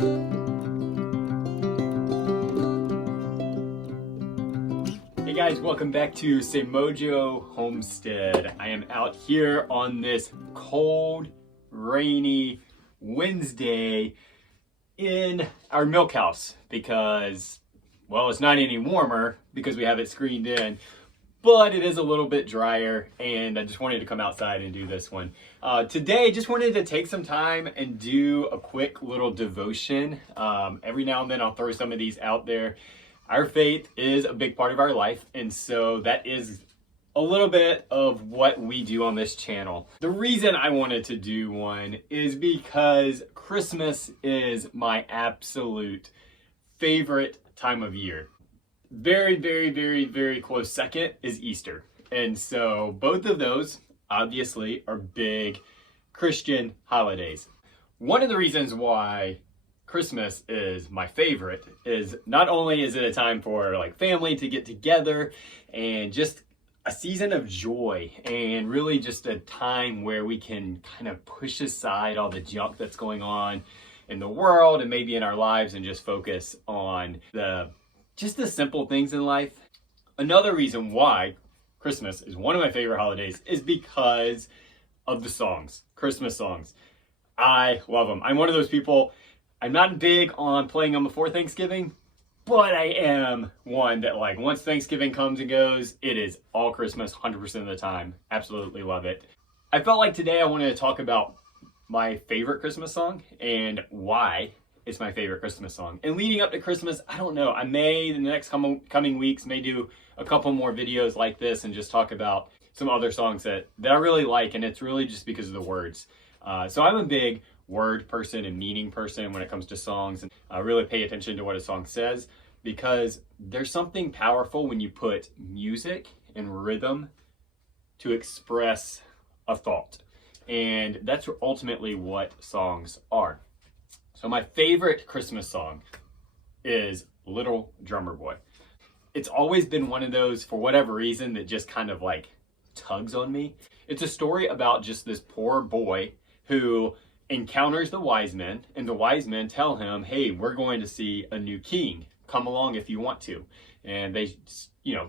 Hey guys, welcome back to Semojo Homestead. I am out here on this cold, rainy Wednesday in our milk house because, well, it's not any warmer because we have it screened in, but it is a little bit drier, and I just wanted to come outside and do this one. Today, just wanted to take some time and do a quick little devotion. Every now and then I'll throw some of these out there. Our faith is a big part of our life, and so that is a little bit of what we do on this channel. The reason I wanted to do one is because Christmas is my absolute favorite time of year. Very, very, very, very close second is Easter. And so both of those obviously are big Christian holidays. One of the reasons why Christmas is my favorite is not only is it a time for like family to get together and just a season of joy and really just a time where we can kind of push aside all the junk that's going on in the world and maybe in our lives and just focus on just the simple things in life. Another reason why Christmas is one of my favorite holidays is because of the songs, Christmas songs. I love them. I'm one of those people. I'm not big on playing them before Thanksgiving, but I am one that, like, once Thanksgiving comes and goes, it is all Christmas 100% of the time. Absolutely love it. I felt like today I wanted to talk about my favorite Christmas song and why it's my favorite Christmas song. And leading up to Christmas, I don't know, I may, in the next coming weeks, may do a couple more videos like this and just talk about some other songs that I really like, and it's really just because of the words. So I'm a big word person and meaning person when it comes to songs, and I really pay attention to what a song says because there's something powerful when you put music and rhythm to express a thought, and that's ultimately what songs are. So my favorite Christmas song is Little Drummer Boy. It's always been one of those, for whatever reason, that just kind of like tugs on me. It's a story about just this poor boy who encounters the wise men, and the wise men tell him, hey, we're going to see a new king. Come along if you want to. And they,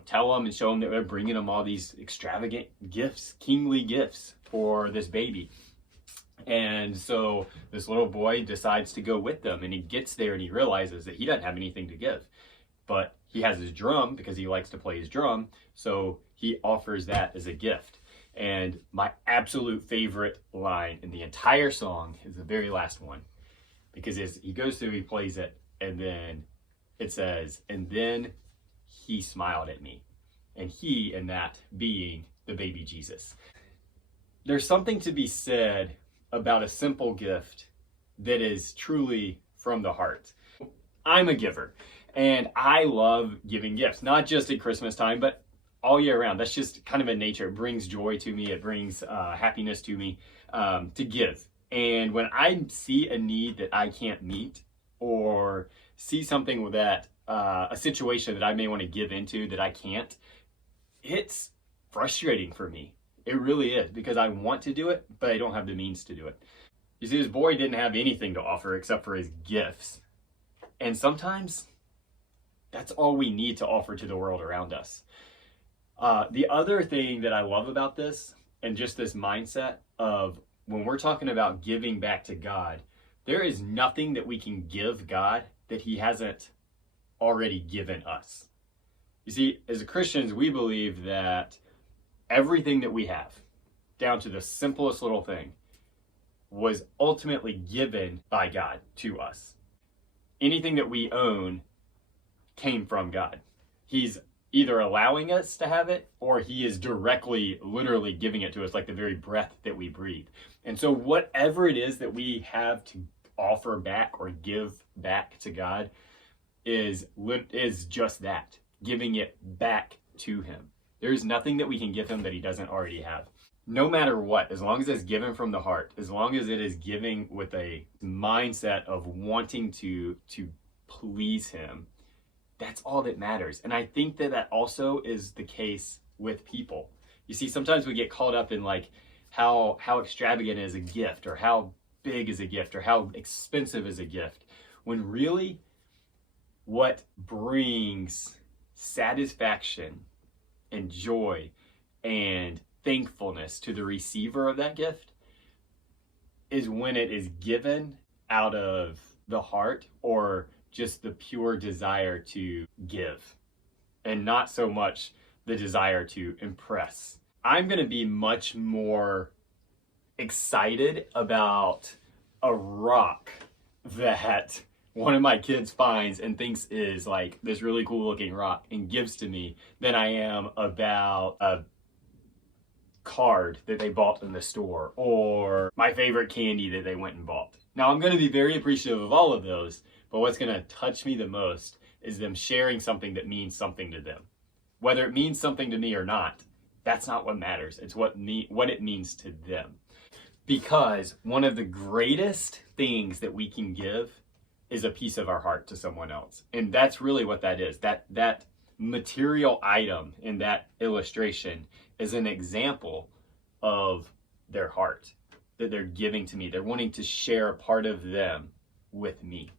tell him and show him that they're bringing him all these extravagant gifts, kingly gifts for this baby. And so this little boy decides to go with them, and he gets there and he realizes that he doesn't have anything to give. But he has his drum because he likes to play his drum, so he offers that as a gift. And my absolute favorite line in the entire song is the very last one, because as he goes through, he plays it, and then it says, and then he smiled at me. And he, and that being the baby Jesus. There's something to be said about a simple gift that is truly from the heart. I'm a giver, and I love giving gifts, not just at Christmas time, but all year round. That's just kind of a nature. It brings joy to me. It brings happiness to me to give. And when I see a need that I can't meet, or see something that a situation that I may want to give into that I can't, it's frustrating for me. It really is, because I want to do it, but I don't have the means to do it. You see, this boy didn't have anything to offer except for his gifts. And sometimes that's all we need to offer to the world around us. The other thing that I love about this, and just this mindset of when we're talking about giving back to God, there is nothing that we can give God that he hasn't already given us. You see, as Christians, we believe that everything that we have, down to the simplest little thing, was ultimately given by God to us. Anything that we own came from God. He's either allowing us to have it, or he is directly, literally giving it to us, like the very breath that we breathe. And so whatever it is that we have to offer back or give back to God is just that, giving it back to him. There's nothing that we can give him that he doesn't already have. No matter what, as long as it's given from the heart, as long as it is giving with a mindset of wanting to please him, that's all that matters. And I think that also is the case with people. You see, sometimes we get caught up in like how extravagant is a gift, or how big is a gift, or how expensive is a gift, when really what brings satisfaction and joy and thankfulness to the receiver of that gift is when it is given out of the heart or just the pure desire to give and not so much the desire to impress. I'm going to be much more excited about a rock that one of my kids finds and thinks is like this really cool looking rock and gives to me than I am about a card that they bought in the store or my favorite candy that they went and bought. Now, I'm going to be very appreciative of all of those, but what's going to touch me the most is them sharing something that means something to them. Whether it means something to me or not, that's not what matters. It's what it means to them. Because one of the greatest things that we can give is a piece of our heart to someone else. And that's really what that is. That material item in that illustration is an example of their heart that they're giving to me. They're wanting to share a part of them with me.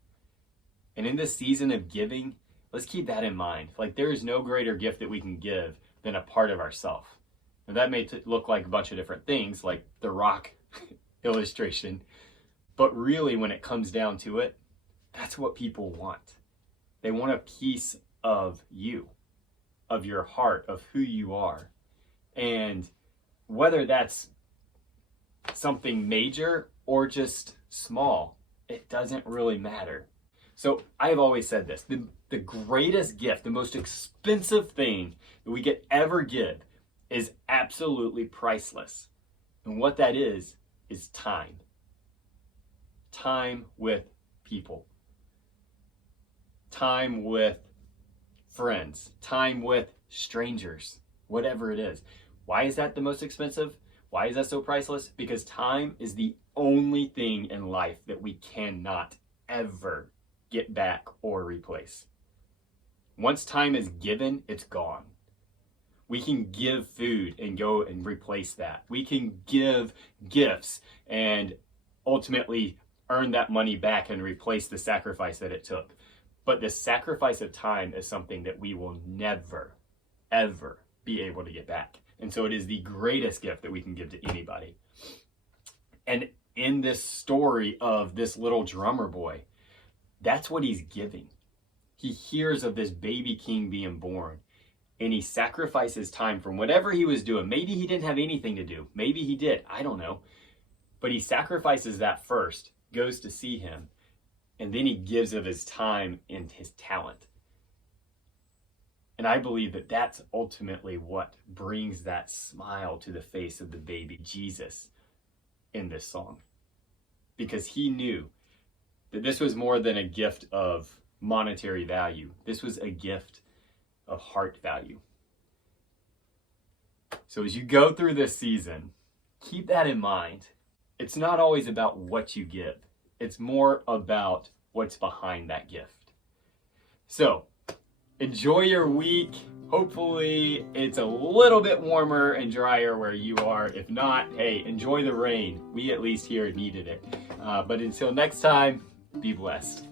And in this season of giving, let's keep that in mind. Like, there is no greater gift that we can give than a part of ourselves. Now, that may look like a bunch of different things, like the rock illustration. But really, when it comes down to it, that's what people want. They want a piece of you, of your heart, of who you are. And whether that's something major or just small, it doesn't really matter. So I've always said this, the greatest gift, the most expensive thing that we could ever give is absolutely priceless. And what that is time. Time with people. Time with friends. Time with strangers. Whatever it is. Why is that the most expensive? Why is that so priceless? Because time is the only thing in life that we cannot ever get back or replace. Once time is given, it's gone. We can give food and go and replace that. We can give gifts and ultimately earn that money back and replace the sacrifice that it took. But the sacrifice of time is something that we will never, ever be able to get back. And so it is the greatest gift that we can give to anybody. And in this story of this little drummer boy, that's what he's giving. He hears of this baby king being born, and he sacrifices time from whatever he was doing. Maybe he didn't have anything to do. Maybe he did. I don't know. But he sacrifices that first, goes to see him, and then he gives of his time and his talent. And I believe that that's ultimately what brings that smile to the face of the baby Jesus in this song. Because he knew that this was more than a gift of monetary value. This was a gift of heart value. So as you go through this season, keep that in mind. It's not always about what you give. It's more about what's behind that gift. So enjoy your week. Hopefully it's a little bit warmer and drier where you are. If not, hey, enjoy the rain. We at least here needed it. But until next time, be blessed.